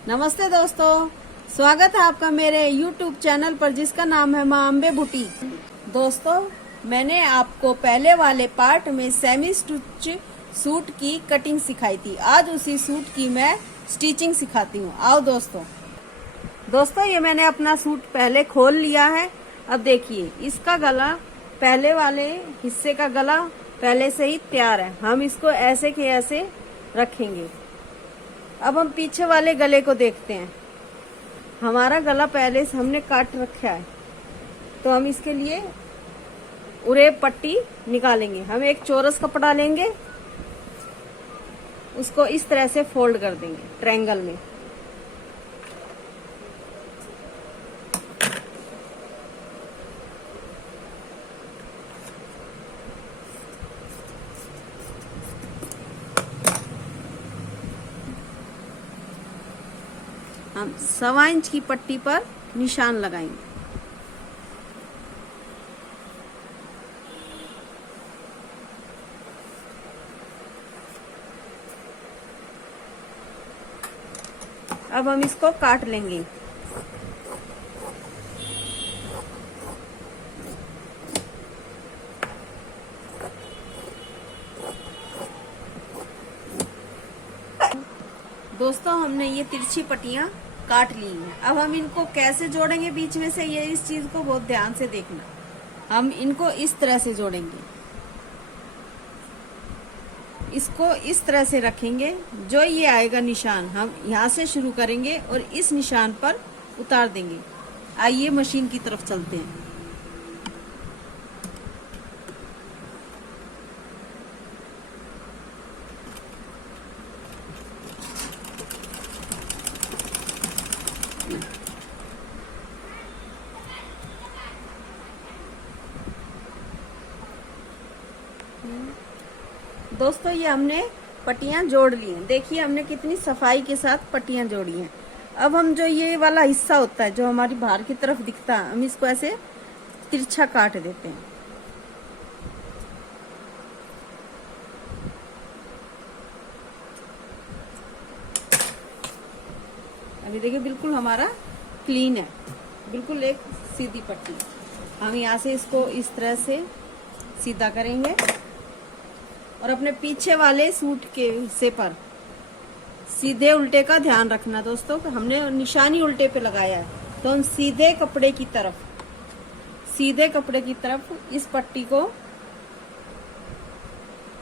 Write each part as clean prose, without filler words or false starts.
नमस्ते दोस्तों, स्वागत है आपका मेरे YouTube चैनल पर जिसका नाम है माँ अम्बे बुटीक। दोस्तों, मैंने आपको पहले वाले पार्ट में सेमी स्टिच सूट की कटिंग सिखाई थी। आज उसी सूट की मैं स्टिचिंग सिखाती हूँ। आओ दोस्तों, ये मैंने अपना सूट पहले खोल लिया है। अब देखिए, इसका गला, पहले वाले हिस्से का गला पहले से ही तैयार है। हम इसको ऐसे के ऐसे रखेंगे। अब हम पीछे वाले गले को देखते हैं। हमारा गला पहले से हमने काट रखा है, तो हम इसके लिए उरेब पट्टी निकालेंगे। हम एक चौरस कपड़ा लेंगे, उसको इस तरह से फोल्ड कर देंगे ट्रायंगल में। हम 1.25 इंच की पट्टी पर निशान लगाएंगे। अब हम इसको काट लेंगे। दोस्तों, हमने ये तिरछी पट्टियां काट ली हैं। अब हम इनको कैसे जोड़ेंगे बीच में से, ये इस चीज को बहुत ध्यान से देखना। हम इनको इस तरह से जोड़ेंगे, इसको इस तरह से रखेंगे। जो ये आएगा निशान, हम यहाँ से शुरू करेंगे और इस निशान पर उतार देंगे। आइए मशीन की तरफ चलते हैं। दोस्तों, ये हमने पट्टियां जोड़ ली हैं। देखिए, हमने कितनी सफाई के साथ पट्टियां जोड़ी हैं। अब हम जो ये वाला हिस्सा होता है जो हमारी बाहर की तरफ दिखता है, हम इसको ऐसे तिरछा काट देते हैं। अभी देखिए, बिल्कुल हमारा क्लीन है, बिल्कुल एक सीधी पट्टी। हम यहाँ से इसको इस तरह से सीधा करेंगे और अपने पीछे वाले सूट के हिस्से पर सीधे उल्टे का ध्यान रखना। दोस्तों, हमने निशानी उल्टे पे लगाया है, तो हम सीधे कपड़े की तरफ इस पट्टी को,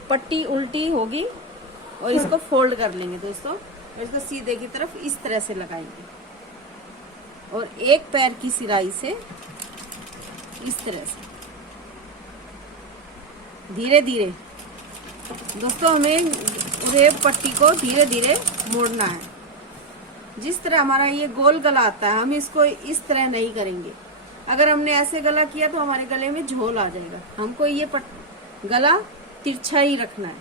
पट्टी उल्टी होगी और इसको फोल्ड कर लेंगे दोस्तों, और इसको सीधे की तरफ इस तरह से लगाएंगे और एक पैर की सिराई से इस तरह से धीरे धीरे। दोस्तों, हमें उरेब पट्टी को धीरे धीरे मोड़ना है। जिस तरह हमारा ये गोल गला आता है, हम इसको इस तरह नहीं करेंगे। अगर हमने ऐसे गला किया तो हमारे गले में झोल आ जाएगा। हमको ये गला तिरछा ही रखना है।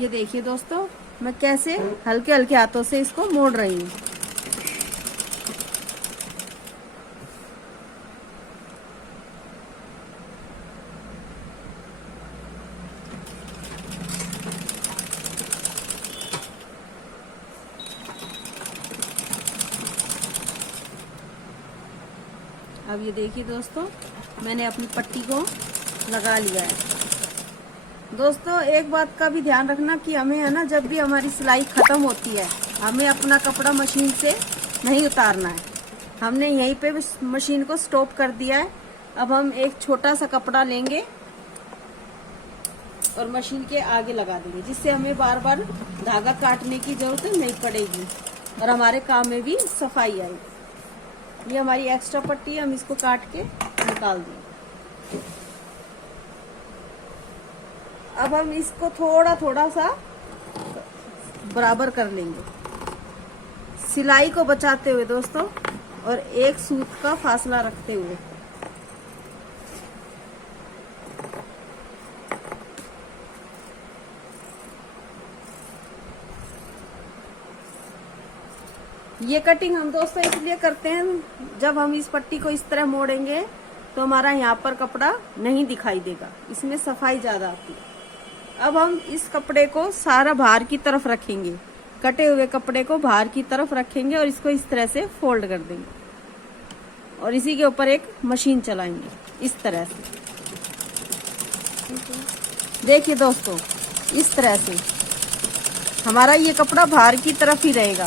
ये देखिए दोस्तों, मैं कैसे हल्के हल्के हाथों से इसको मोड़ रही हूँ। अब ये देखिए दोस्तों, मैंने अपनी पट्टी को लगा लिया है। दोस्तों, एक बात का भी ध्यान रखना कि हमें है ना, जब भी हमारी सिलाई खत्म होती है, हमें अपना कपड़ा मशीन से नहीं उतारना है। हमने यहीं पे मशीन को स्टॉप कर दिया है। अब हम एक छोटा सा कपड़ा लेंगे और मशीन के आगे लगा देंगे, जिससे हमें बार बार धागा काटने की जरूरत नहीं पड़ेगी और हमारे काम में भी सफाई आएगी। ये हमारी एक्स्ट्रा पट्टी है, हम इसको काट के निकाल देंगे। अब हम इसको थोड़ा थोड़ा सा बराबर कर लेंगे, सिलाई को बचाते हुए दोस्तों, और एक सूत का फासला रखते हुए। ये कटिंग हम दोस्तों इसलिए करते हैं, जब हम इस पट्टी को इस तरह मोड़ेंगे तो हमारा यहाँ पर कपड़ा नहीं दिखाई देगा, इसमें सफाई ज्यादा आती है। अब हम इस कपड़े को सारा बाहर की तरफ रखेंगे कटे हुए कपड़े को बाहर की तरफ रखेंगे और इसको इस तरह से फोल्ड कर देंगे और इसी के ऊपर एक मशीन चलाएंगे इस तरह से। देखिए दोस्तों, इस तरह से हमारा ये कपड़ा बाहर की तरफ ही रहेगा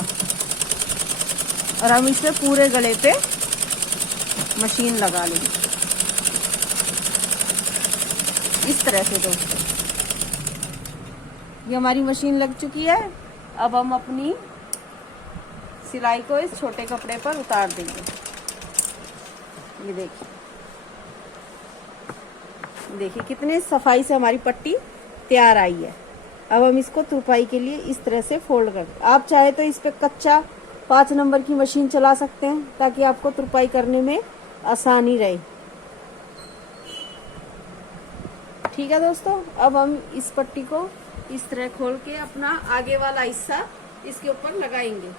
और हम इसे पूरे गले पे मशीन लगा लेंगे इस तरह से। दोस्तों, ये हमारी मशीन लग चुकी है। अब हम अपनी सिलाई को इस छोटे कपड़े पर उतार देंगे। ये देखिए कितने सफाई से हमारी पट्टी तैयार आई है। अब हम इसको तुरपाई के लिए इस तरह से फोल्ड कर दें। आप चाहे तो इस पे कच्चा 5 नंबर की मशीन चला सकते हैं ताकि आपको तुरपाई करने में आसानी रहे। ठीक है दोस्तों, अब हम इस पट्टी को इस तरह खोल के अपना आगे वाला हिस्सा इसके ऊपर लगाएंगे।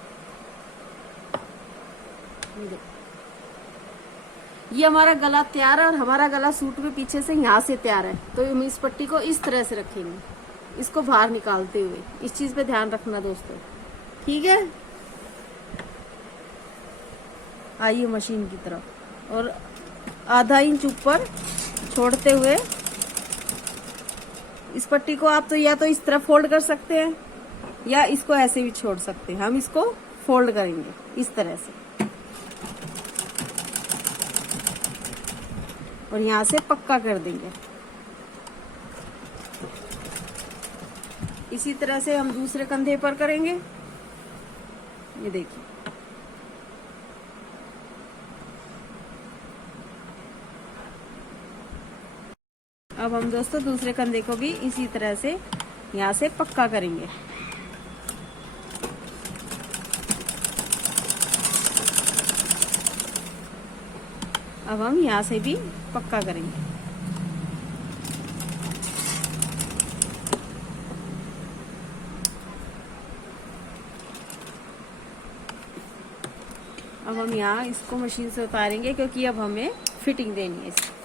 ये हमारा गला तैयार है और हमारा गला सूट में पीछे से यहाँ से तैयार है, तो हम इस पट्टी को इस तरह से रखेंगे, इसको बाहर निकालते हुए। इस चीज पे ध्यान रखना दोस्तों, ठीक है। आइए मशीन की तरफ और आधा इंच ऊपर छोड़ते हुए इस पट्टी को आप तो या तो इस तरह फोल्ड कर सकते हैं या इसको ऐसे भी छोड़ सकते हैं। हम इसको फोल्ड करेंगे इस तरह से और यहाँ से पक्का कर देंगे। इसी तरह से हम दूसरे कंधे पर करेंगे। ये देखिए, अब हम दोस्तों दूसरे कंधे को भी इसी तरह से यहाँ से पक्का करेंगे। अब हम यहाँ से भी पक्का करेंगे। अब हम यहाँ इसको मशीन से उतारेंगे क्योंकि अब हमें फिटिंग देनी है इसकी।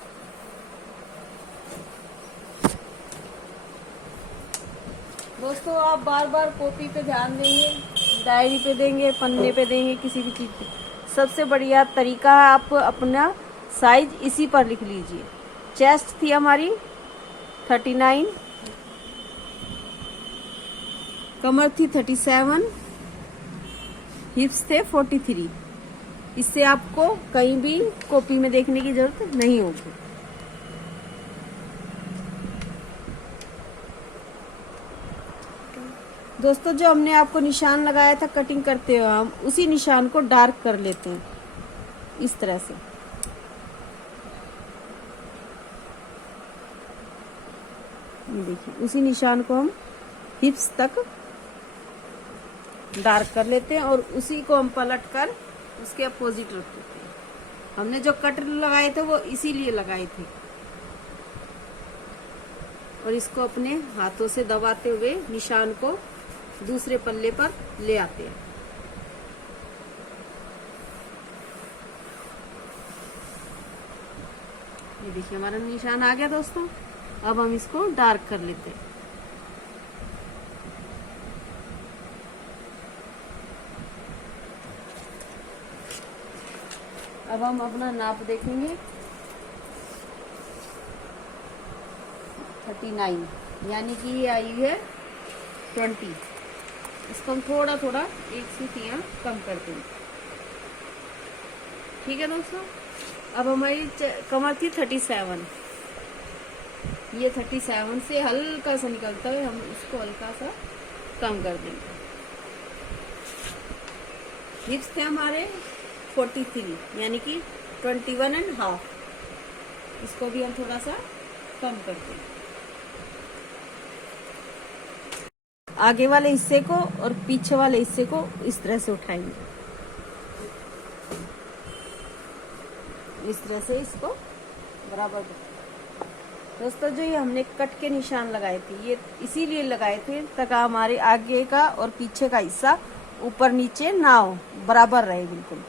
दोस्तों, आप बार बार कॉपी पे ध्यान देंगे, डायरी पे देंगे, पन्ने पे देंगे, किसी भी चीज पे, सबसे बढ़िया तरीका है आप अपना साइज इसी पर लिख लीजिए। चेस्ट थी हमारी 39, कमर थी 37, हिप्स थे 43। इससे आपको कहीं भी कॉपी में देखने की जरूरत नहीं होगी। दोस्तों, जो हमने आपको निशान लगाया था कटिंग करते हुए, हम उसी निशान को डार्क कर लेते हैं इस तरह से। देखिए, उसी निशान को हम हिप्स तक डार्क कर लेते हैं और उसी को हम पलट कर उसके अपोजिट रख देते हैं। हमने जो कट लगाए थे वो इसीलिए लगाए थे। और इसको अपने हाथों से दबाते हुए निशान को दूसरे पल्ले पर ले आते हैं। ये देखिए, हमारा निशान आ गया दोस्तों। अब हम इसको डार्क कर लेते हैं। अब हम अपना नाप देखेंगे। 39 यानी कि ये आई है 20। इसको हम थोड़ा थोड़ा एक सीटियां कम कर देंगे। ठीक है दोस्तों, अब हमारी कमर थी 37, ये 37 से हल्का सा निकलता है, हम इसको हल्का सा कम कर देंगे। हिप्स थे हमारे 43 यानी कि 21.5, इसको भी हम थोड़ा सा कम कर देंगे। आगे वाले हिस्से को और पीछे वाले हिस्से को इस तरह से उठाएंगे, इस तरह से इसको बराबर। दोस्तों, जो ये हमने कट के निशान लगाए थे, ये इसीलिए लगाए थे ताकि हमारे आगे का और पीछे का हिस्सा ऊपर नीचे ना हो, बराबर रहे बिल्कुल।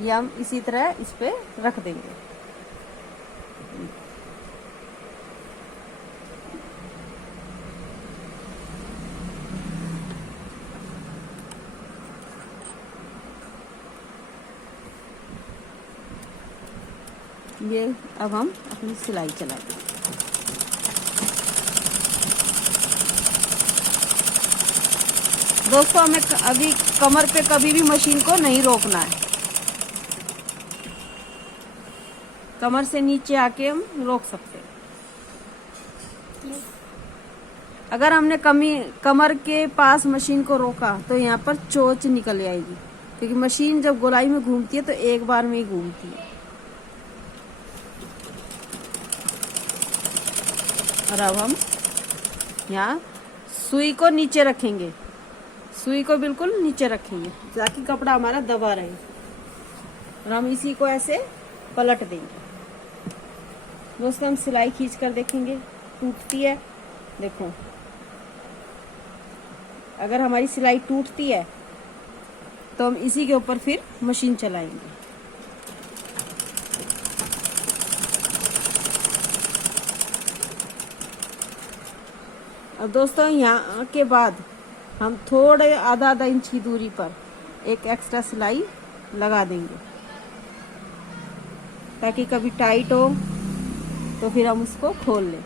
ये हम इसी तरह इस पे रख देंगे। ये अब हम अपनी सिलाई चलाएंगे। दोस्तों हमें अभी कमर पे कभी भी मशीन को नहीं रोकना है। कमर से नीचे आके हम रोक सकते हैं। अगर हमने कमर के पास मशीन को रोका तो यहाँ पर चोंच निकल आएगी, क्योंकि मशीन जब गोलाई में घूमती है तो एक बार में ही घूमती है। और अब हम यहाँ सुई को नीचे रखेंगे, सुई को बिल्कुल नीचे रखेंगे ताकि कपड़ा हमारा दबा रहे। और हम इसी को ऐसे पलट देंगे। दोस्तों हम सिलाई खींच कर देखेंगे, टूटती है। देखो, अगर हमारी सिलाई टूटती है तो हम इसी के ऊपर फिर मशीन चलाएंगे। और दोस्तों यहाँ के बाद हम थोड़े आधा इंच की दूरी पर एक एक्स्ट्रा सिलाई लगा देंगे, ताकि कभी टाइट हो तो फिर हम उसको खोल लें।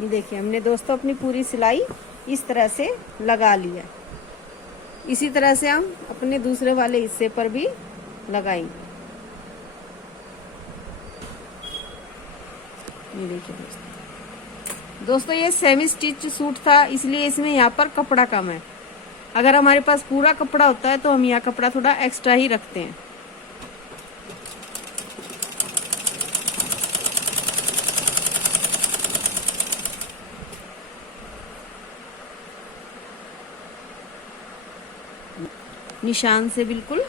ये देखिए, हमने दोस्तों अपनी पूरी सिलाई इस तरह से लगा ली है। इसी तरह से हम अपने दूसरे वाले हिस्से पर भी लगाएंगे। ये देखिए दोस्तों, ये सेमी स्टिच सूट था, इसलिए इसमें यहाँ पर कपड़ा कम है। अगर हमारे पास पूरा कपड़ा होता है तो हम यहाँ कपड़ा थोड़ा एक्स्ट्रा ही रखते हैं। निशान से बिल्कुल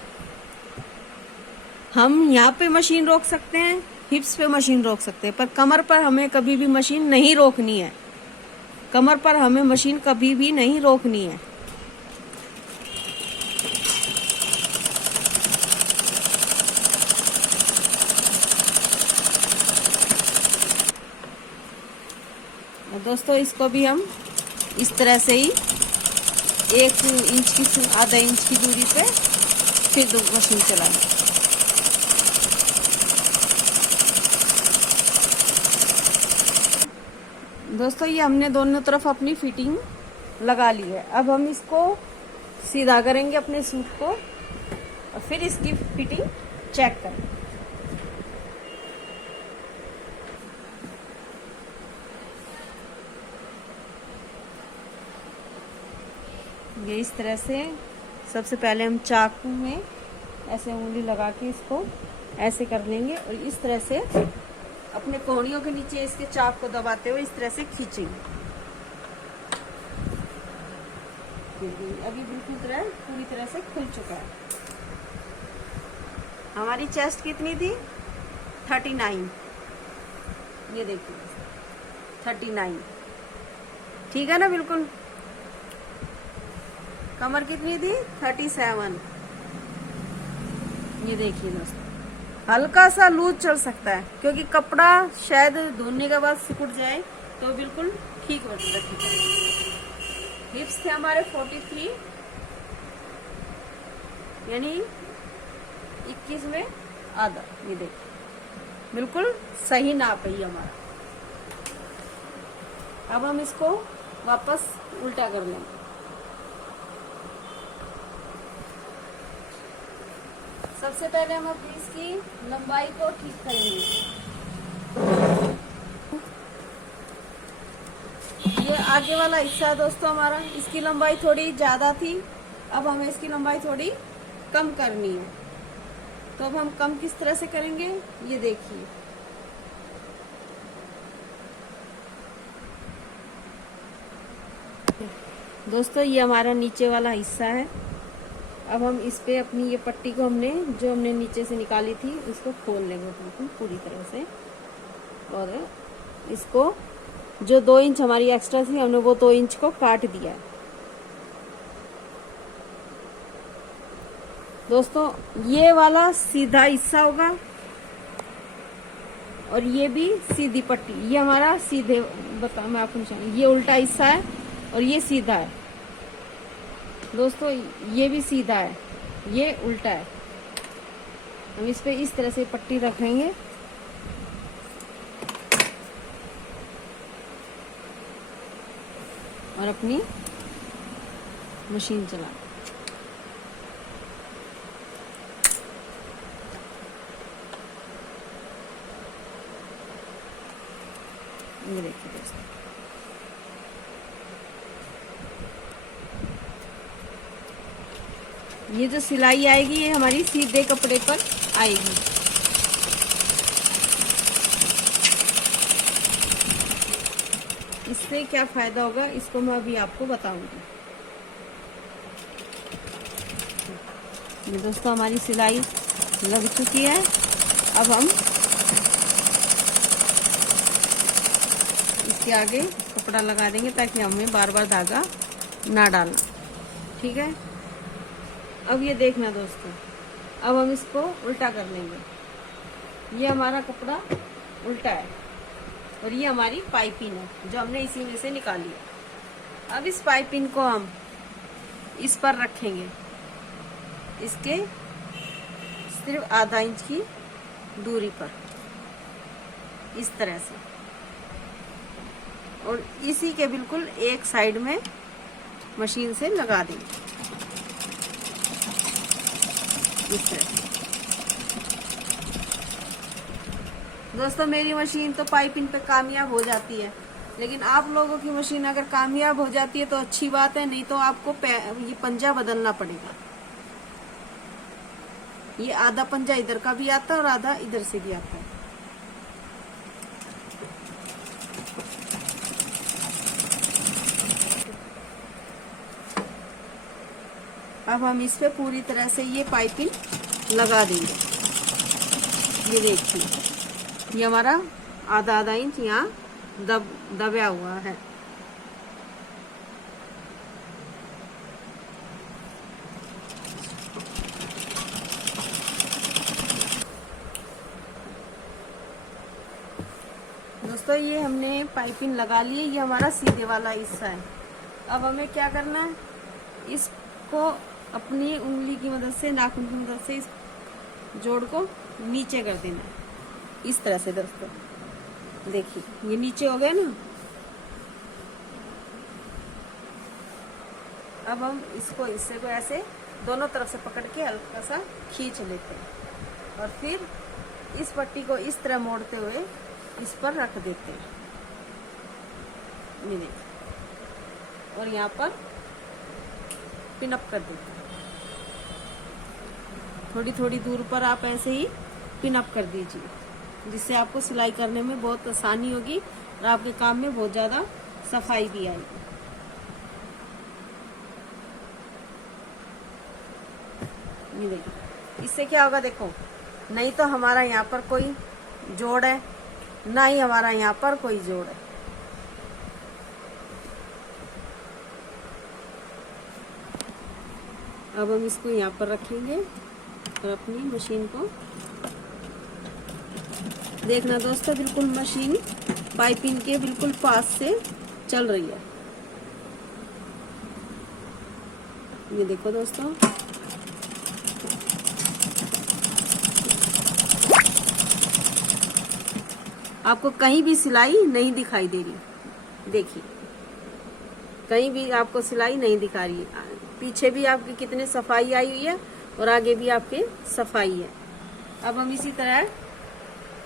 हम यहाँ पे मशीन रोक सकते हैं, हिप्स पे मशीन रोक सकते हैं, पर कमर पर हमें कभी भी मशीन नहीं रोकनी है। कमर पर हमें मशीन कभी भी नहीं रोकनी है। दोस्तों इसको भी हम इस तरह से ही 1 इंच की आधा इंच की दूरी पे फिर मशीन चलाएं। दोस्तों ये हमने दोनों तरफ अपनी फिटिंग लगा ली है। अब हम इसको सीधा करेंगे अपने सूट को और फिर इसकी फिटिंग चेक करेंगे। ये इस तरह से सबसे पहले हम चाकू में ऐसे उंगली लगा के इसको ऐसे कर लेंगे और इस तरह से अपने कोहनियों के नीचे इसके चाक को दबाते हुए इस तरह से खींचेंगे। अभी बिल्कुल पूरी तरह से खुल चुका है। हमारी चेस्ट कितनी थी? 39। ये देखिए 39, ठीक है ना बिल्कुल। कमर कितनी थी? 37। ये देखिए दोस्तों, हल्का सा लूज चल सकता है क्योंकि कपड़ा शायद धोने के बाद सिकुड़ जाए, तो बिल्कुल ठीक रखेगा। हिप्स थे हमारे 43, यानी 21 में आधा। ये देखिए बिल्कुल सही नाप है हमारा। अब हम इसको वापस उल्टा कर लेंगे। सबसे पहले हम अपनी इसकी लंबाई को ठीक करेंगे। ये आगे वाला हिस्सा दोस्तों हमारा, इसकी लंबाई थोड़ी ज्यादा थी, अब हमें इसकी लंबाई थोड़ी कम करनी है। तो अब हम कम किस तरह से करेंगे, ये देखिए। दोस्तों ये हमारा नीचे वाला हिस्सा है। अब हम इस पे अपनी ये पट्टी को जो हमने नीचे से निकाली थी उसको खोल लेंगे बिल्कुल पूरी तरह से। और इसको जो 2 इंच हमारी एक्स्ट्रा थी हमने वो 2 इंच को काट दिया है। दोस्तों ये वाला सीधा हिस्सा होगा और ये भी सीधी पट्टी। ये हमारा सीधे मैं आपको निशान, ये उल्टा हिस्सा है और ये सीधा है। दोस्तों ये भी सीधा है, ये उल्टा है। हम इस पे इस तरह से पट्टी रखेंगे और अपनी मशीन चला। ये देखिए दोस्तों, ये जो सिलाई आएगी ये हमारी सीधे कपड़े पर आएगी। इससे क्या फायदा होगा इसको मैं अभी आपको बताऊंगी। ये दोस्तों हमारी सिलाई लग चुकी है। अब हम इसके आगे कपड़ा लगा देंगे ताकि हमें बार बार धागा ना डालना। ठीक है, अब ये देखना दोस्तों, अब हम इसको उल्टा कर लेंगे। ये हमारा कपड़ा उल्टा है और ये हमारी पाइपिंग है जो हमने इसी में से निकाली है। अब इस पाइपिंग को हम इस पर रखेंगे, इसके सिर्फ आधा इंच की दूरी पर, इस तरह से, और इसी के बिल्कुल एक साइड में मशीन से लगा देंगे इस तरह। दोस्तों मेरी मशीन तो पाइपिंग पे कामयाब हो जाती है, लेकिन आप लोगों की मशीन अगर कामयाब हो जाती है तो अच्छी बात है, नहीं तो आपको ये पंजा बदलना पड़ेगा। ये आधा पंजा इधर का भी आता है और आधा इधर से भी आता है। अब हम इस पे पूरी तरह से ये पाइपिंग लगा देंगे। ये देखिए, ये हमारा आधा आधा इंच यहाँ दबा हुआ है। दोस्तों ये हमने पाइपिंग लगा ली है, ये हमारा सीधे वाला हिस्सा है। अब हमें क्या करना है, इसको अपनी उंगली की मदद से, नाखून की मदद से इस जोड़ को नीचे कर देना है इस तरह से। दोस्तों देखिए ये नीचे हो गया ना। अब हम इसको हिस्से को ऐसे दोनों तरफ से पकड़ के हल्का सा खींच लेते हैं और फिर इस पट्टी को इस तरह मोड़ते हुए इस पर रख देते हैं। ये देखिए, और यहाँ पर पिन अप कर देते हैं। थोड़ी थोड़ी दूर पर आप ऐसे ही पिन अप कर दीजिए, जिससे आपको सिलाई करने में बहुत आसानी होगी और आपके काम में बहुत ज़्यादा सफाई भी आएगी। ये देखिए, इससे क्या होगा देखो, नहीं तो हमारा यहाँ पर कोई जोड़ है, ना ही हमारा यहाँ पर कोई जोड़ है। अब हम इसको यहाँ पर रखेंगे और अपनी मशीन को देखना दोस्तों, बिल्कुल मशीन पाइपिंग के बिल्कुल पास से चल रही है। ये देखो दोस्तों, आपको कहीं भी सिलाई नहीं दिखाई दे रही। देखिए कहीं भी आपको सिलाई नहीं दिखा रही है। पीछे भी आपकी कितनी सफाई आई हुई है और आगे भी आपके सफाई है। अब हम इसी तरह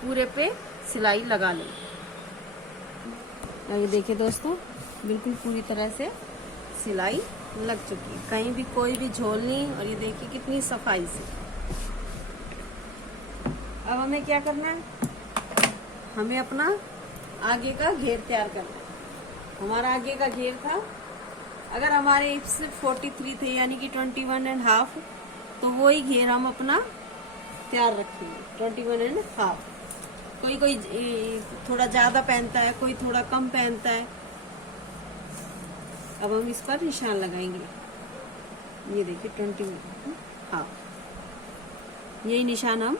पूरे पे सिलाई लगा लें। ये देखिए दोस्तों, बिल्कुल पूरी तरह से सिलाई लग चुकी है, कहीं भी कोई भी झोल नहीं। और ये देखिए कितनी सफाई से। अब हमें क्या करना है, हमें अपना आगे का घेर तैयार करना है। हमारा आगे का घेर था, अगर हमारे हिप्स 43 थे यानी कि 21.5, तो वही घेर हम अपना तैयार रखेंगे 21.5। कोई कोई थोड़ा ज़्यादा पहनता है, कोई थोड़ा कम पहनता है। अब हम इस पर निशान लगाएंगे। ये देखिए 21.5, यही निशान हम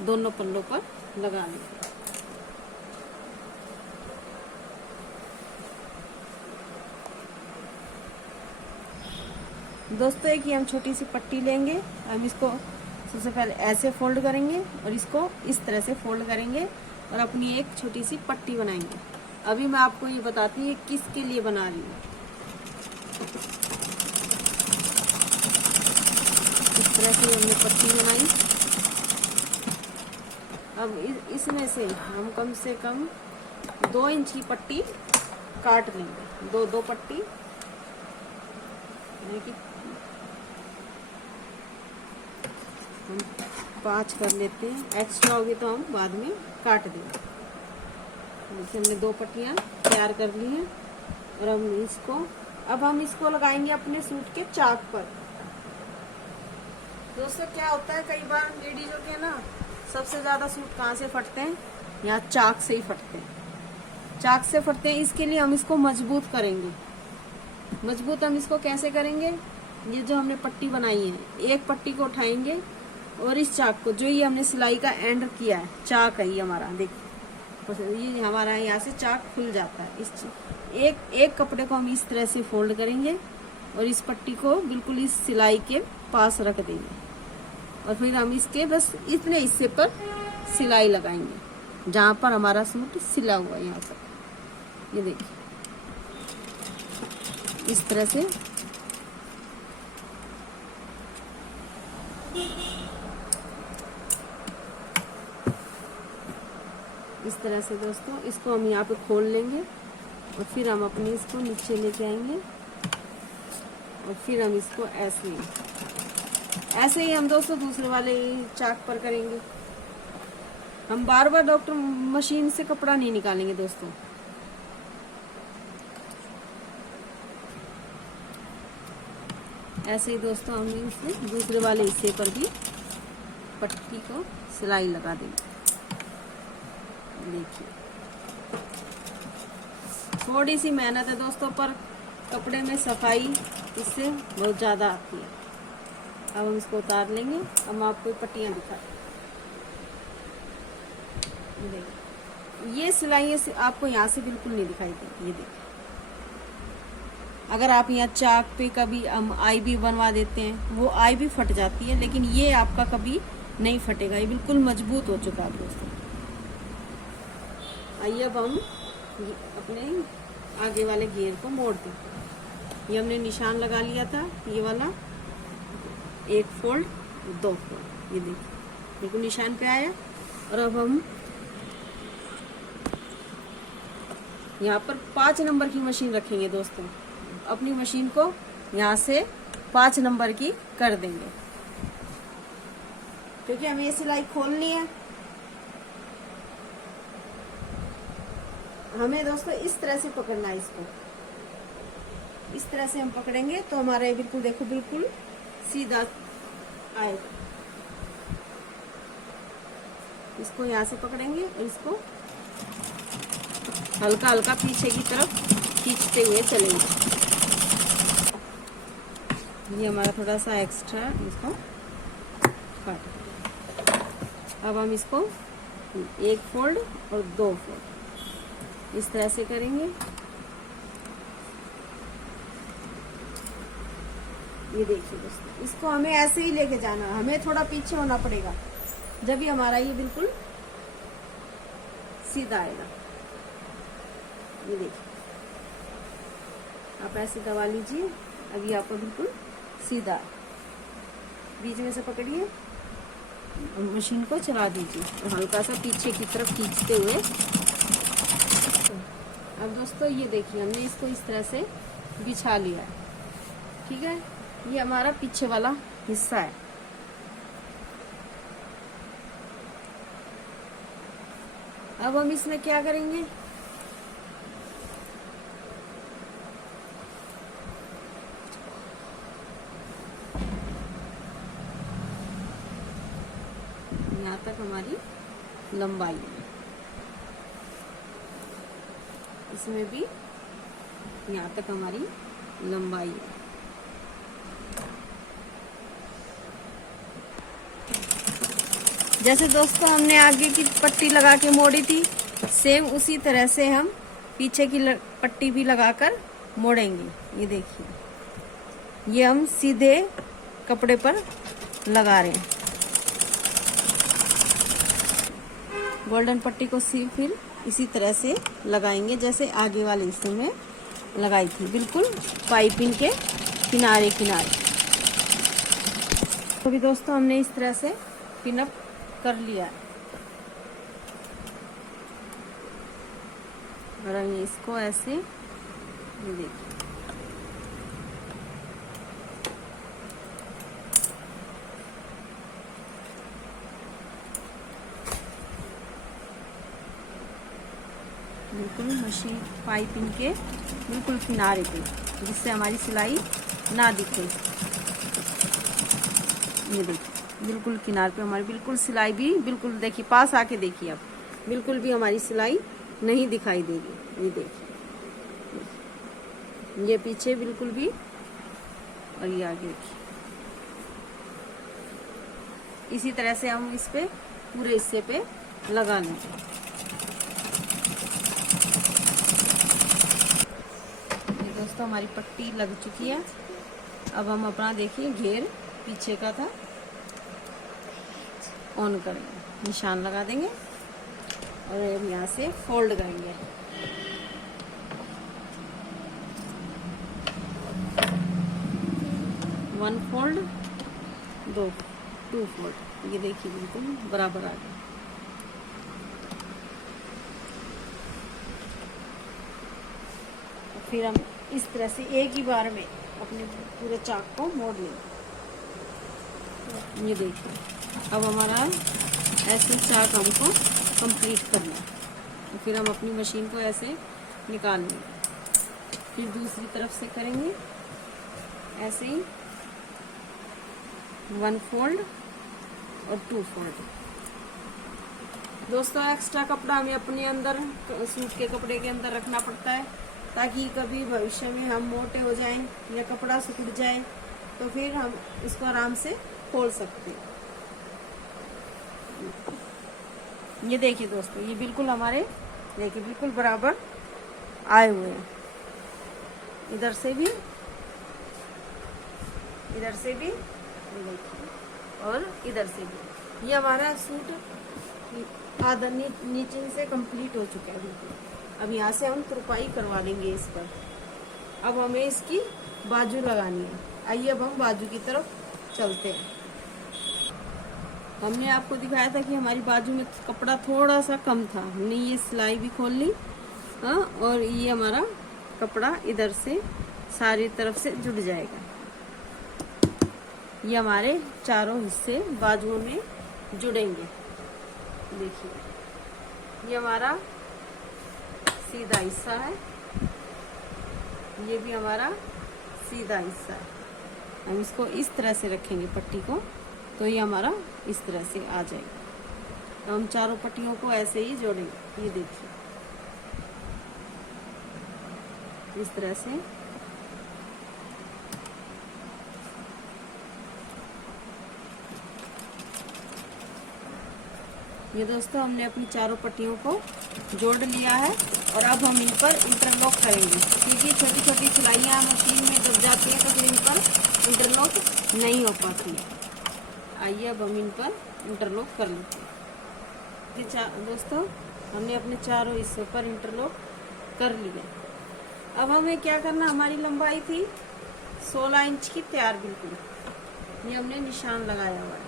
दोनों पल्लों पर लगा लेंगे। दोस्तों एक ही हम छोटी सी पट्टी लेंगे। हम इसको सबसे पहले ऐसे फोल्ड करेंगे और इसको इस तरह से फोल्ड करेंगे और अपनी एक छोटी सी पट्टी बनाएंगे। अभी मैं आपको ये बताती हूँ किसके लिए बना रही हूँ। इस तरह से हमने पट्टी बनाई। अब इसमें से हम कम से कम 2 इंच की पट्टी काट लेंगे। दो पट्टी कि हम 5 कर लेते हैं, एक्स्ट्रा होगी तो हम बाद में काट देंगे। जैसे हमने 2 पट्टियाँ तैयार कर ली हैं और अब हम इसको लगाएंगे अपने सूट के चाक पर। दोस्तों क्या होता है, कई बार लेडीजों के ना सबसे ज़्यादा सूट कहाँ से फटते हैं, यहाँ चाक से ही फटते हैं। चाक से फटते हैं, इसके लिए हम इसको मजबूत करेंगे। मजबूत हम इसको कैसे करेंगे, ये जो हमने पट्टी बनाई है, एक पट्टी को उठाएंगे और इस चाक को, जो ये हमने सिलाई का एंड किया है, चाक है ये हमारा, देखिए ये हमारा यहाँ से चाक खुल जाता है। इस एक कपड़े को हम इस तरह से फोल्ड करेंगे और इस पट्टी को बिल्कुल इस सिलाई के पास रख देंगे और फिर हम इसके बस इतने हिस्से पर सिलाई लगाएंगे जहाँ पर हमारा सूट सिला हुआ है। यहाँ पर ये देखिए इस तरह से दोस्तों इसको हम यहाँ पे खोल लेंगे और फिर हम अपनी इसको नीचे लेके आएंगे और फिर हम इसको ऐसे ही हम दोस्तों दूसरे वाले चाक पर करेंगे। हम बार बार डॉक्टर मशीन से कपड़ा नहीं निकालेंगे दोस्तों। ऐसे ही दोस्तों हम इसे दूसरे वाले हिस्से पर भी पट्टी को सिलाई लगा देंगे। देखिए थोड़ी सी मेहनत है दोस्तों, पर कपड़े में सफाई इससे बहुत ज़्यादा आती है। अब हम इसको उतार लेंगे। अब हम आपको पट्टियाँ दिखाते हैं। ये सिलाई आपको यहाँ से बिल्कुल नहीं दिखाई देगी। ये देखिए, अगर आप यहाँ चाक पे कभी हम आई भी बनवा देते हैं, वो आई भी फट जाती है, लेकिन ये आपका कभी नहीं फटेगा। ये बिल्कुल मजबूत हो चुका है दोस्तों। आइए अब हम अपने आगे वाले घेर को मोड़ दें। ये हमने निशान लगा लिया था, ये वाला 1 फोल्ड 2 फोल्ड, ये देखिए बिल्कुल निशान पे आया। और अब हम यहाँ पर 5 नंबर की मशीन रखेंगे दोस्तों। अपनी मशीन को यहाँ से 5 नंबर की कर देंगे, क्योंकि हमें ये सिलाई खोलनी है। हमें दोस्तों इस तरह से पकड़ना है इसको। इस तरह से हम पकड़ेंगे तो हमारा ये बिल्कुल देखो बिल्कुल सीधा आएगा। इसको यहाँ से पकड़ेंगे और इसको हल्का हल्का पीछे की तरफ खींचते हुए चलेंगे। ये हमारा थोड़ा सा एक्स्ट्रा, इसको काट। अब हम इसको 1 फोल्ड और 2 फोल्ड इस तरह से करेंगे। ये देखिए दोस्तों, इसको हमें ऐसे ही लेके जाना है। हमें थोड़ा पीछे होना पड़ेगा, जब भी हमारा ये बिल्कुल सीधा आएगा। ये देखिए, आप ऐसे दबा लीजिए, अभी आपको बिल्कुल सीधा। बीच में से पकड़िए और मशीन को चला दीजिए और हल्का सा पीछे की तरफ खींचते हुए। अब दोस्तों ये देखिए, हमने इसको इस तरह से बिछा लिया है। ठीक है, ये हमारा पीछे वाला हिस्सा है। अब हम इसमें क्या करेंगे, यहाँ तक हमारी लंबाई है। इसमें भी यहाँ तक हमारी लंबाई है। जैसे दोस्तों हमने आगे की पट्टी लगा के मोड़ी थी, सेम उसी तरह से हम पीछे की पट्टी भी लगाकर मोड़ेंगे। ये देखिए, ये हम सीधे कपड़े पर लगा रहे हैं। गोल्डन पट्टी को फिर इसी तरह से लगाएंगे जैसे आगे वाले हिस्से में लगाई थी, बिल्कुल पाइपिंग के किनारे किनारे। तो भी दोस्तों हमने इस तरह से पिनअप कर लिया है और हम इसको ऐसे, ये देखिए, बिल्कुल मशीन पाइपिंग के बिल्कुल किनारे पे, जिससे हमारी सिलाई ना दिखे। ये देखिए बिल्कुल किनारे पे हमारी बिल्कुल सिलाई भी, बिल्कुल देखिए पास आके देखिए आप, बिल्कुल भी हमारी सिलाई नहीं दिखाई देगी। ये देखिए, ये पीछे बिल्कुल भी, और ये आगे देखिए। इसी तरह से हम इस पे पूरे हिस्से पे लगा लेंगे। दोस्तों हमारी पट्टी लग चुकी है। अब हम अपना देखिए घेर पीछे का था ऑन करेंगे, निशान लगा देंगे और अब यहाँ से फोल्ड करेंगे। वन फोल्ड, टू फोल्ड, ये देखिए बिल्कुल बराबर आ गया। फिर हम इस तरह से एक ही बार में अपने पूरे चाक को मोड़ लेंगे। ये देखिए अब हमारा ऐसे चाक हमको कंप्लीट करना है। फिर हम अपनी मशीन को ऐसे निकाल लेंगे। फिर दूसरी तरफ से करेंगे ऐसे ही, वन फोल्ड और टू फोल्ड। दोस्तों एक्स्ट्रा कपड़ा हमें अपने अंदर, सूट के कपड़े के अंदर रखना पड़ता है, ताकि कभी भविष्य में हम मोटे हो जाएं या कपड़ा सिकुड़ जाए तो फिर हम इसको आराम से खोल सकते हैं। ये देखिए दोस्तों, ये बिल्कुल हमारे देखिए बिल्कुल बराबर आए हुए हैं। इधर से भी, इधर से भी, और इधर से भी। ये हमारा सूट आधा नीचे से कंप्लीट हो चुका है बिल्कुल। अब यहाँ से हम तुरपाई करवा देंगे इस पर। अब हमें इसकी बाजू लगानी है। आइए अब हम बाजू की तरफ चलते हैं। हमने आपको दिखाया था कि हमारी बाजू में कपड़ा थोड़ा सा कम था, हमने ये सिलाई भी खोल ली। हाँ, और ये हमारा कपड़ा इधर से सारी तरफ से जुड़ जाएगा। ये हमारे चारों हिस्से बाजुओं में जुड़ेंगे। देखिए ये हमारा सीधा हिस्सा है, ये भी हमारा सीधा हिस्सा है। हम इसको इस तरह से रखेंगे पट्टी को, तो ये हमारा इस तरह से आ जाएगा। तो हम चारों पट्टियों को ऐसे ही जोड़ेंगे। ये देखिए इस तरह से। ये दोस्तों हमने अपनी चारों पट्टियों को जोड़ लिया है और अब हम इन पर इंटरलॉक करेंगे, क्योंकि छोटी छोटी सिलाइयाँ मशीन में जब जाती हैं तो फिर इन पर इंटरलॉक नहीं हो पाती है। आइए अब हम इन पर इंटरलॉक कर लेते हैं। दोस्तों हमने अपने चारों हिस्सों पर इंटरलॉक कर लिया। अब हमें क्या करना, हमारी लंबाई थी 16 इंच की तैयार बिल्कुल। ये हमने निशान लगाया हुआ है,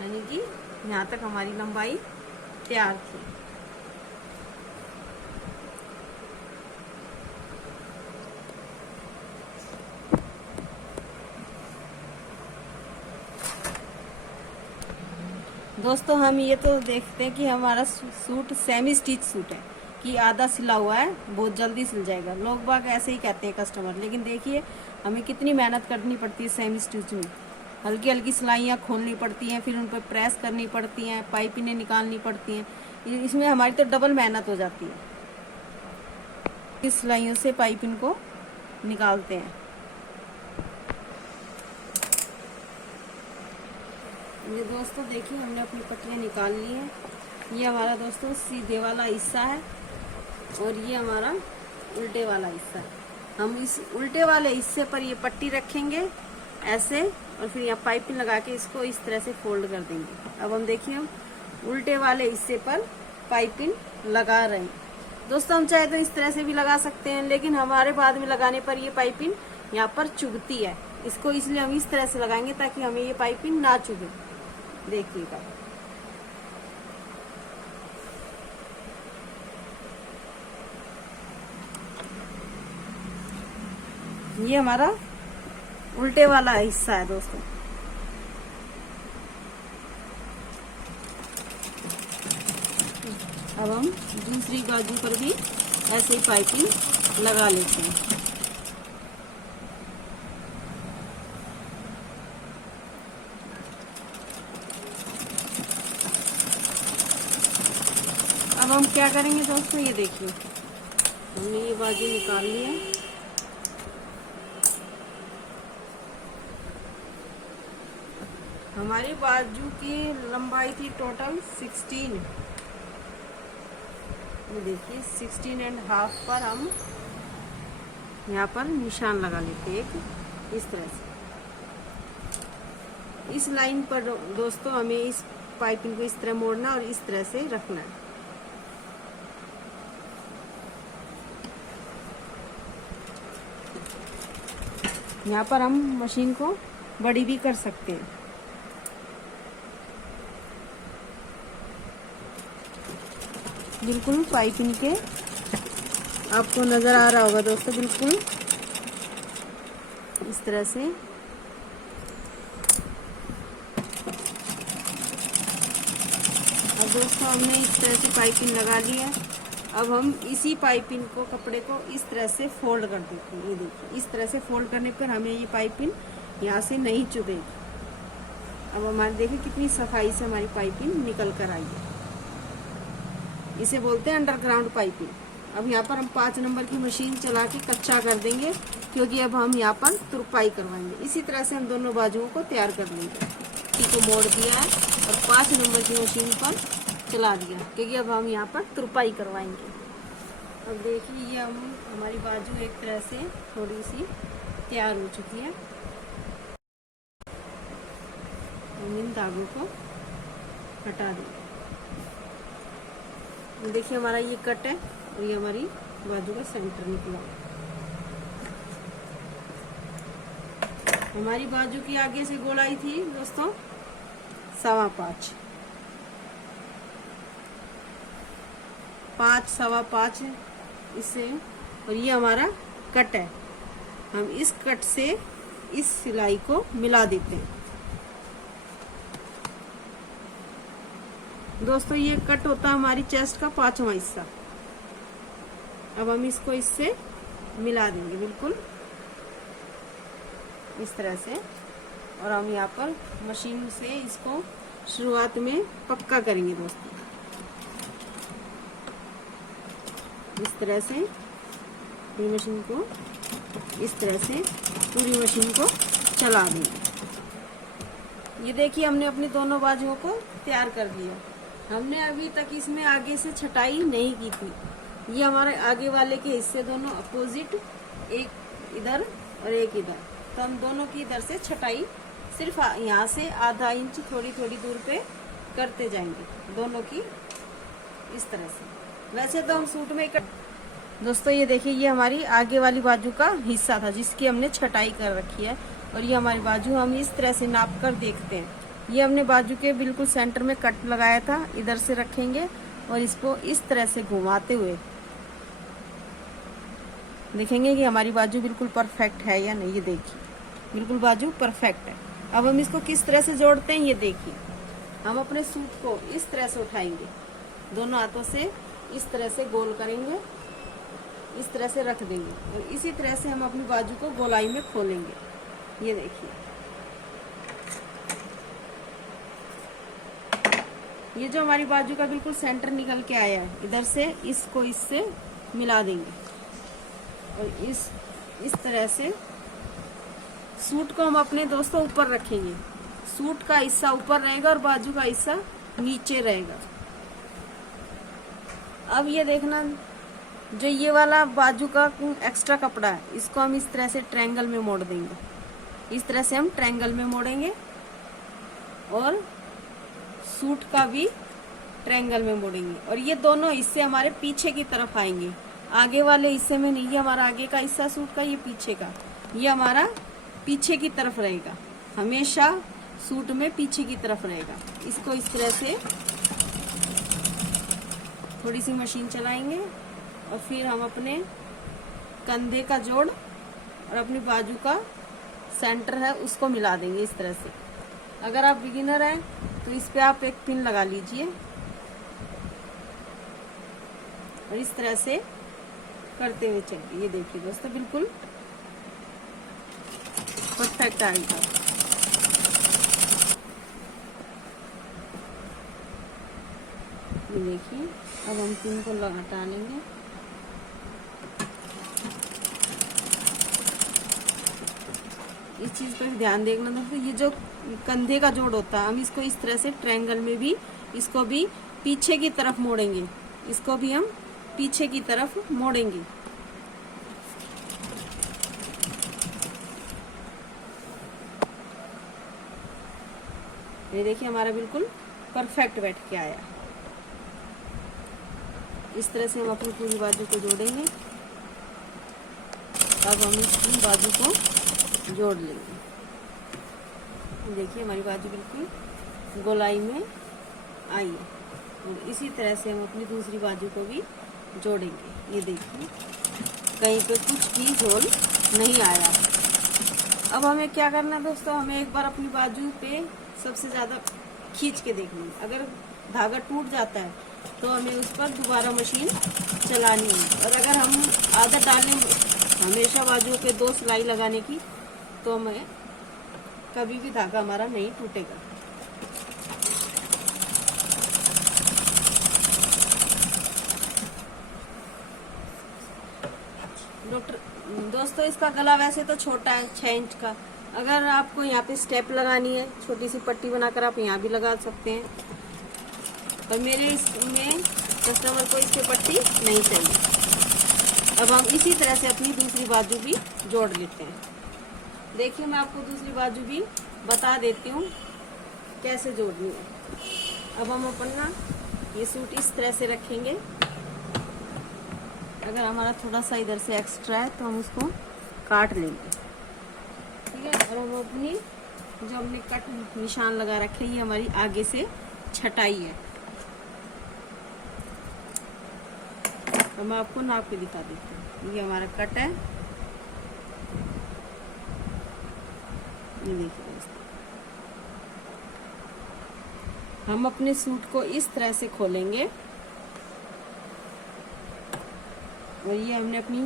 यानी कि यहाँ तक हमारी लंबाई तैयार थी। दोस्तों हम ये तो देखते हैं कि हमारा सूट सेमी स्टिच सूट है, कि आधा सिला हुआ है, बहुत जल्दी सिल जाएगा। लोग बाग ऐसे ही कहते हैं कस्टमर, लेकिन देखिए हमें कितनी मेहनत करनी पड़ती है सेमी स्टिच में। हल्की हल्की सिलाइयाँ खोलनी पड़ती हैं, फिर उन पर प्रेस करनी पड़ती हैं, पाइपिंगें निकालनी पड़ती हैं। इसमें हमारी तो डबल मेहनत हो जाती है। इस सिलाइयों से पाइपिंग को निकालते हैं। ये दोस्तों देखिए हमने अपनी पट्टियाँ निकाल ली हैं। ये हमारा दोस्तों सीधे वाला हिस्सा है और ये हमारा उल्टे वाला हिस्सा है। हम इस उल्टे वाले हिस्से पर ये पट्टी रखेंगे ऐसे, और फिर यहाँ पाइपिंग लगा के इसको इस तरह से फोल्ड कर देंगे। अब हम देखिए हम उल्टे वाले हिस्से पर पाइपिंग लगा रहे हैं। दोस्तों हम चाहे तो इस तरह से भी लगा सकते हैं, लेकिन हमारे बाद में लगाने पर ये पाइपिंग यहाँ पर चुभती है। इसको इसलिए हम इस तरह से लगाएंगे ताकि हमें ये पाइपिंग ना चुभे। देखिएगा, ये हमारा उल्टे वाला हिस्सा है दोस्तों। अब हम दूसरी बाजू पर भी ऐसे ही पाइपिंग लगा लेते हैं। अब हम क्या करेंगे दोस्तों, ये देखिए हमने ये बाजू निकाल ली है। हमारी बाजू की लंबाई थी टोटल 16। ये देखिए 16.5 पर हम यहाँ पर निशान लगा लेते हैं एक इस तरह से। इस लाइन पर दोस्तों हमें इस पाइपिंग को इस तरह मोड़ना और इस तरह से रखना है। यहाँ पर हम मशीन को बड़ी भी कर सकते हैं। बिल्कुल पाइपिंग के आपको नजर आ रहा होगा दोस्तों, बिल्कुल इस तरह से। अब दोस्तों हमने इस तरह से पाइपिंग लगा ली है। अब हम इसी पाइपिंग को, कपड़े को इस तरह से फोल्ड कर देते हैं। ये देखिए इस तरह से फोल्ड करने पर हमें ये पाइपिंग यहाँ से नहीं चुभेगी। अब हमारे देखिए कितनी सफाई से हमारी पाइपिंग निकल कर आई है। इसे बोलते हैं अंडरग्राउंड पाइपिंग। अब यहाँ पर हम 5 नंबर की मशीन चला के कच्चा कर देंगे, क्योंकि अब हम यहाँ पर तुरपाई करवाएंगे। इसी तरह से हम दोनों बाजुओं को तैयार कर लेंगे। को मोड़ दिया है और 5 नंबर की मशीन पर चला दिया, क्योंकि अब हम यहाँ पर तुरपाई करवाएंगे। अब देखिए ये हमारी बाजू एक तरह से थोड़ी सी तैयार हो चुकी है। हम इन धागों को हटा देंगे। देखिए हमारा ये कट है और ये हमारी बाजू का सेंटर निकला। हमारी बाजू की आगे से गोलाई थी दोस्तों 5.25, 5.25 है इससे, और ये हमारा कट है। हम इस कट से इस सिलाई को मिला देते हैं। दोस्तों ये कट होता है हमारी चेस्ट का 5वां हिस्सा। अब हम इसको इससे मिला देंगे बिल्कुल इस तरह से, और हम यहाँ पर मशीन से इसको शुरुआत में पक्का करेंगे दोस्तों। इस तरह से पूरी मशीन को, इस तरह से पूरी मशीन को चला देंगे। ये देखिए हमने अपनी दोनों बाजुओं को तैयार कर दिया। हमने अभी तक इसमें आगे से छटाई नहीं की थी। ये हमारे आगे वाले के हिस्से दोनों अपोजिट, एक इधर और एक इधर, तो हम दोनों की इधर से छटाई सिर्फ यहाँ से आधा इंच थोड़ी थोड़ी दूर पे करते जाएंगे दोनों की इस तरह से। वैसे तो हम सूट में दोस्तों ये देखिए ये हमारी आगे वाली बाजू का हिस्सा था जिसकी हमने छटाई कर रखी है, और ये हमारी बाजू हम इस तरह से नाप कर देखते हैं। ये हमने बाजू के बिल्कुल सेंटर में कट लगाया था, इधर से रखेंगे और इसको इस तरह से घुमाते हुए देखेंगे कि हमारी बाजू बिल्कुल परफेक्ट है या नहीं। ये देखिए बिल्कुल बाजू परफेक्ट है। अब हम इसको किस तरह से जोड़ते हैं ये देखिए। हम अपने सूट को इस तरह से उठाएंगे, दोनों हाथों से इस तरह से गोल करेंगे, इस तरह से रख देंगे, और इसी तरह से हम अपनी बाजू को गोलाई में खोलेंगे। ये देखिए ये जो हमारी बाजू का बिल्कुल सेंटर निकल के आया है, इधर से इसको इससे मिला देंगे, और इस तरह से सूट को हम अपने दोस्तों ऊपर रखेंगे। सूट का हिस्सा ऊपर रहेगा और बाजू का हिस्सा नीचे रहेगा। अब ये देखना जो ये वाला बाजू का एक्स्ट्रा कपड़ा है, इसको हम इस तरह से ट्रायंगल में मोड़ देंगे। इस तरह से हम ट्रायंगल में मोड़ेंगे और सूट का भी ट्रायंगल में मोड़ेंगे। और ये दोनों हिस्से हमारे पीछे की तरफ आएंगे, आगे वाले हिस्से में नहीं। ये हमारा आगे का हिस्सा सूट का, ये पीछे का, ये हमारा पीछे की तरफ रहेगा, हमेशा सूट में पीछे की तरफ रहेगा। इसको इस तरह से थोड़ी सी मशीन चलाएंगे और फिर हम अपने कंधे का जोड़ और अपनी बाजू का सेंटर है उसको मिला देंगे इस तरह से। अगर आप बिगिनर हैं तो इस पे आप एक पिन लगा लीजिए और इस तरह से करते हुए चलिए। ये देखिए दोस्तों, बिल्कुल परफेक्ट आएगा। ये देखिए, अब हम पिन को हटा लेंगे। इस चीज पर भी ध्यान देखना दोस्तों, ये जो कंधे का जोड़ होता है, हम इसको इस तरह से ट्रायंगल में भी इसको भी पीछे की तरफ मोड़ेंगे, इसको भी हम पीछे की तरफ मोड़ेंगे। ये देखिए हमारा बिल्कुल परफेक्ट बैठ के आया। इस तरह से हम अपनी पूरी बाजू को जोड़ेंगे। अब हम इस बाजू को जोड़ लेंगे। देखिए हमारी बाजू बिल्कुल गोलाई में आई है। और इसी तरह से हम अपनी दूसरी बाजू को भी जोड़ेंगे। ये देखिए कहीं पे कुछ भी झोल नहीं आया। अब हमें क्या करना है दोस्तों, हमें एक बार अपनी बाजू पे सबसे ज़्यादा खींच के देखना है। अगर धागा टूट जाता है तो हमें उस पर दोबारा मशीन चलानी है। और अगर हम आदत डालें हमेशा बाजुओं पे 2 सिलाई लगाने की, तो हमें कभी भी धागा हमारा नहीं टूटेगा। दोस्तों इसका गला वैसे तो छोटा है, 6 इंच का। अगर आपको यहाँ पे स्टेप लगानी है, छोटी सी पट्टी बनाकर आप यहाँ भी लगा सकते हैं, पर मेरे इसमें कस्टमर को इससे पट्टी नहीं चाहिए। अब हम इसी तरह से अपनी दूसरी बाजू भी जोड़ लेते हैं। देखिए मैं आपको दूसरी बाजू भी बता देती हूँ कैसे जोड़नी है। अब हम अपना ये सूट इस तरह से रखेंगे। अगर हमारा थोड़ा सा इधर से एक्स्ट्रा है तो हम उसको काट लेंगे, ठीक है। और हम अपनी जो हमने कट निशान लगा रखे ये हमारी आगे से छटाई है। तो मैं आपको नाप के दिखा देती हूँ। ये हमारा कट है, ये देखिए दोस्तों। हम अपने सूट को इस तरह से खोलेंगे और ये हमने अपनी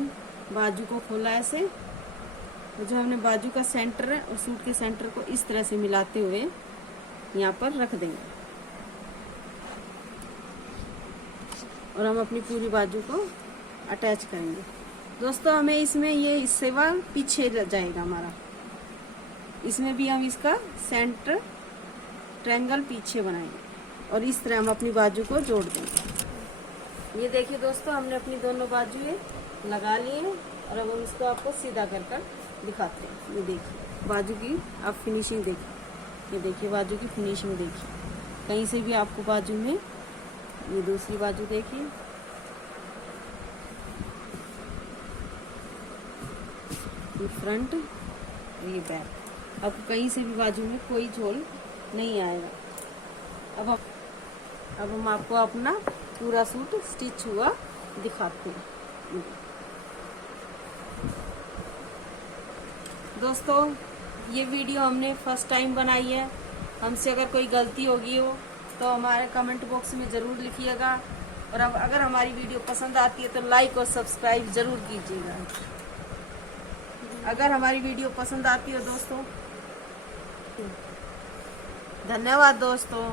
बाजू को खोला ऐसे। और जो हमने बाजू का सेंटर है और सूट के सेंटर को इस तरह से मिलाते हुए यहाँ पर रख देंगे। और हम अपनी पूरी बाजू को अटैच करेंगे। दोस्तों हमें इसमें ये हिस्से पीछे जाएगा हमारा, इसमें भी हम इसका सेंटर ट्रायंगल पीछे बनाएंगे और इस तरह हम अपनी बाजू को जोड़ देंगे। ये देखिए दोस्तों, हमने अपनी दोनों बाजुएं लगा ली हैं और अब हम इसको आपको सीधा कर दिखाते हैं। ये देखिए बाजू की आप फिनिशिंग देखिए, ये देखिए बाजू की फिनिशिंग देखिए। कहीं से भी आपको बाजू में, ये दूसरी बाजू देखिए, ये फ्रंट और ये बैक। आपको कहीं से भी बाजू में कोई झोल नहीं आएगा। अब हम आपको अपना पूरा सूट स्टिच हुआ दिखाते हैं। दोस्तों ये वीडियो हमने फर्स्ट टाइम बनाई है। हमसे अगर कोई गलती होगी हो तो हमारे कमेंट बॉक्स में ज़रूर लिखिएगा। और अब अगर हमारी वीडियो पसंद आती है तो लाइक और सब्सक्राइब ज़रूर कीजिएगा। अगर हमारी वीडियो पसंद आती है दोस्तों, धन्यवाद दोस्तों।